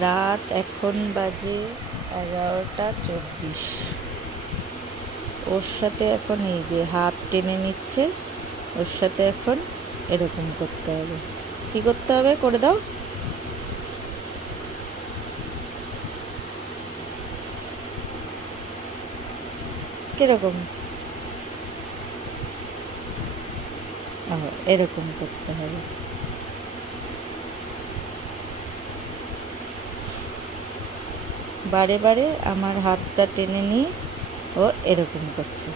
রাত এখন বাজে এগারোটা চব্বিশ। ওর সাথে এখন এই যে হাত টেনে নিচ্ছে, ওর সাথে এখন এরকম করতে হবে। কি করতে হবে করে দাও। কীরকম? এরকম করতে হবে। বারে বারে আমার হাতটা টেনে নিয়ে ও এরকম করছে।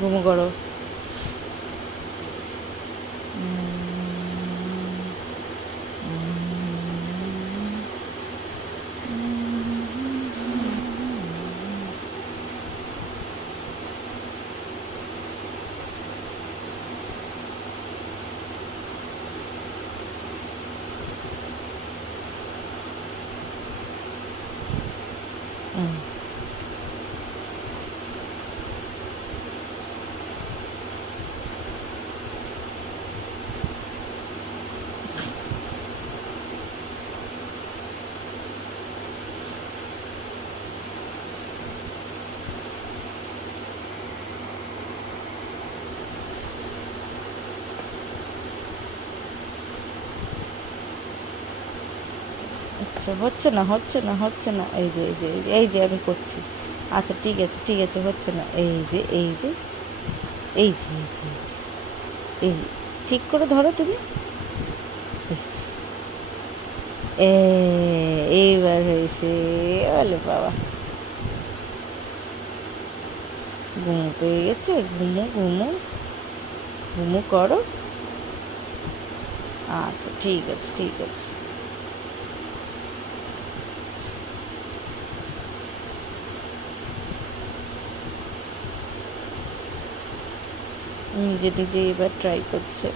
ঘুমো করো 嗯。আচ্ছা হচ্ছে না হচ্ছে না হচ্ছে না এই যে এই যে এই যে এই যে আমি করছি আচ্ছা ঠিক আছে ঠিক আছে হচ্ছে না এই যে এই যে এই যে এই যে এই যে। ঠিক করে ধরো তুমি এইবার হয়েছে বলে বাবা ঘুমো পেয়ে গেছে ঘুমো ঘুমো ঘুমো করো আচ্ছা ঠিক আছে ঠিক আছে নিজে নিজে এবার ট্রাই করছে।